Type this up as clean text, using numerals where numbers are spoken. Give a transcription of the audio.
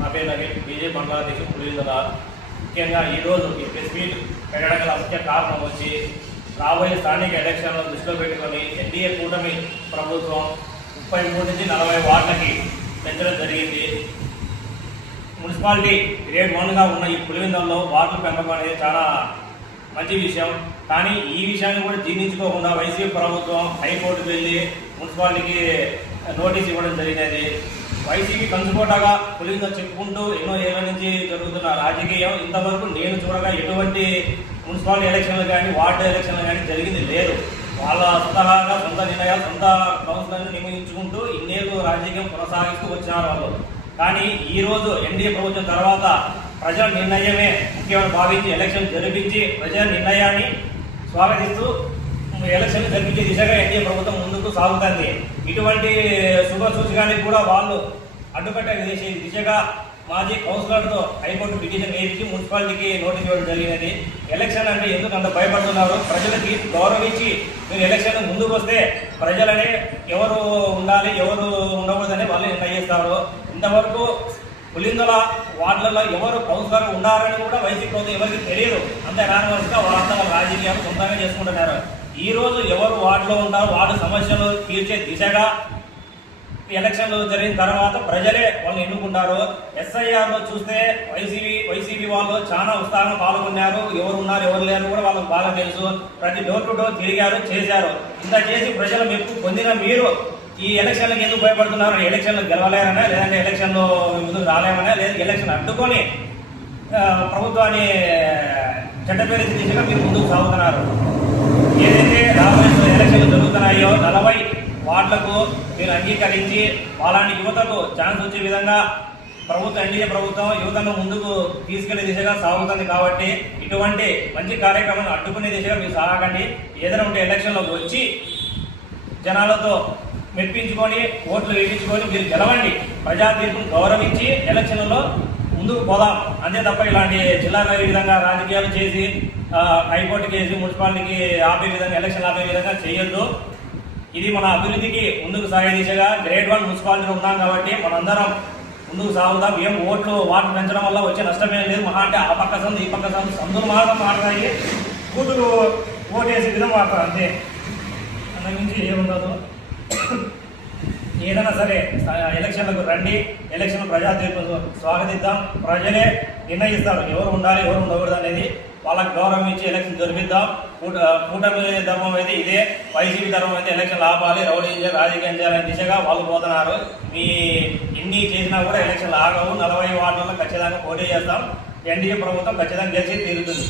నా పేరు నవీన్, బీజేపీ మండలాధ్యక్షుడు పులివెందుల. ముఖ్యంగా ఈరోజు ఈ ప్రెస్ మీట్ పెట్టడం గల ముఖ్య కారణం వచ్చి రాబోయే స్థానిక ఎలక్షన్లను దృష్టిలో పెట్టుకొని ఎన్డీఏ కూటమి ప్రభుత్వం 33 నుంచి 40 వార్డులకి పెంచడం జరిగింది. మున్సిపాలిటీ గ్రేడ్ 1గా ఉన్న ఈ పులివెందులలో వార్డుల పెంపకం అనేది చాలా మంచి విషయం. కానీ ఈ విషయాన్ని కూడా జీర్ణించుకోకుండా వైసీపీ ప్రభుత్వం హైకోర్టుకు వెళ్ళి మున్సిపాలిటీకి నోటీస్ ఇవ్వడం జరిగినది. వైసీపీ కంచుకోటగా పులివెందులు చెప్పుకుంటూ ఎన్నో ఏళ్ల నుంచి జరుగుతున్న రాజకీయం ఇంతవరకు నేను చూడగా ఎటువంటి మున్సిపాలిటీ ఎలక్షన్లు కానీ వార్డు ఎలక్షన్లు కానీ జరిగింది లేదు. వాళ్ళ స్వతహాగా సొంత నిర్ణయాలు, సొంత కౌన్సిలర్ని నియమించుకుంటూ ఇన్నేళ్ళు రాజకీయం కొనసాగిస్తూ వచ్చినారు వాళ్ళు. కానీ ఈరోజు ఎన్డీఏ ప్రభుత్వం తర్వాత ప్రజల నిర్ణయమే ముఖ్యమైన భావించి ఎలక్షన్ జరిపించి ప్రజల నిర్ణయాన్ని స్వాగతిస్తూ ఎలక్షన్ జరిపించే దిశగా ఎన్డీఏ ప్రభుత్వం ముందుకు సాగుతుంది. ఇటువంటి శుభ సూచకానికి కూడా వాళ్ళు అడ్డుకట్ట చేసే దిశగా మాజీ కౌన్సిలర్తో హైకోర్టు పిటిషన్ వేయించి మున్సిపాలిటీకి నోటీస్ ఇవ్వడం జరిగినది. ఎలక్షన్ అంటే ఎందుకు అంత భయపడుతున్నారు? ప్రజలకి గౌరవించి మీరు ఎలక్షన్ ముందుకు వస్తే ప్రజలనే ఎవరు ఉండాలి, ఎవరు ఉండకూడదని వాళ్ళు నిర్ణయిస్తారు. ఇంతవరకు పులివెందుల వార్డులలో ఎవరు కౌన్సిలర్ ఉండాలని కూడా వైసీపీ ప్రభుత్వం ఎవరికి తెలియదు. అంతే కారణంగా వాళ్ళంతా వాళ్ళ రాజకీయాలు సొంతంగా చేసుకుంటున్నారు. ఈ రోజు ఎవరు వార్డులో ఉంటారో వార్డు సమస్యలు తీర్చే దిశగా ఎలక్షన్లు జరిగిన తర్వాత ప్రజలే వాళ్ళని ఎన్నుకుంటారు. ఎస్ఐఆర్లో చూస్తే వైసీపీ వాళ్ళు చాలా ఉత్సాహంగా పాల్గొన్నారు. ఎవరు ఉన్నారు ఎవరు లేరు కూడా వాళ్ళకి బాగా తెలుసు. ప్రతి డోర్ టు డోర్ తిరిగారు, చేశారు. ఇంత చేసి ప్రజల మెప్పు పొందిన మీరు ఈ ఎలక్షన్లకు ఎందుకు భయపడుతున్నారు? ఎలక్షన్లు గెలవలేరనే, లేదంటే ఎలక్షన్లో ముందుకు రాలేమనే, లేదా ఎలక్షన్ అడ్డుకొని ప్రభుత్వాన్ని చెడ్డపేరు దిశగా మీరు ముందుకు సాగుతున్నారు. ఏదైతే రాబోయే ఎలక్షన్లు జరుగుతున్నాయో 40 వార్డులకు మీరు అంగీకరించి అలాంటి యువతకు ఛాన్స్ వచ్చే విధంగా ఎన్డీఏ ప్రభుత్వం యువతను ముందుకు తీసుకెళ్లే దిశగా సాగుతుంది. కాబట్టి ఇటువంటి మంచి కార్యక్రమాన్ని అడ్డుకునే దిశగా మీరు సాగకండి. ఏదైనా ఉంటే ఎలక్షన్లోకి వచ్చి జనాలతో మెప్పించుకొని ఓట్లు వేయించుకొని మీరు గెలవండి. ప్రజా తీర్పును గౌరవించి ఎలక్షన్లలో ముందుకు పోదాం. అంతే తప్ప ఇలాంటి జిల్లా విధంగా రాజకీయాలు చేసి హైకోర్టుకి వేసి మున్సిపాలిటీకి ఆపే విధంగా, ఎలక్షన్ ఆపే విధంగా చేయొద్దు. ఇది మన అభివృద్ధికి ముందుకు సాగే దిశగా గ్రేడ్ 1 మున్సిపాలిటీలో ఉన్నాం కాబట్టి మనందరం ముందుకు సాగుదాం. ఏం వార్డు పెంచడం వల్ల వచ్చే నష్టమేం లేదు. మహా అంటే ఆ పక్క సందు ఈ పక్క సందులు మాత్రం మాట్లాడి కూతురు ఓటేసే విధంగా వాడతారు అంతే. అంతకుమించి ఏముండదు. ఏదైనా సరే ఎలక్షన్లకు రండి. ఎలక్షన్ ప్రజా తీర్పు స్వాగతిద్దాం. ప్రజలే నిర్ణయిస్తారు ఎవరు ఉండాలి ఎవరు ఉండకూడదు అనేది. వాళ్ళకి గౌరవం ఇచ్చి ఎలక్షన్ జరిపిద్దాం. కూటమి ధర్మం అయితే ఇదే, వైసీపీ ధర్మం అయితే ఎలక్షన్ ఆపాలి, రౌడీ రాజకీయం చేయాలనే దిశగా వాళ్ళు పోతున్నారు. మీ ఎన్ని చేసినా కూడా ఎలక్షన్లు ఆగవు. 40 వార్డుల్లో ఖచ్చితంగా పోటీ చేస్తాం. ఎన్డీఏ ప్రభుత్వం ఖచ్చితంగా గెలిచి తీరుతుంది.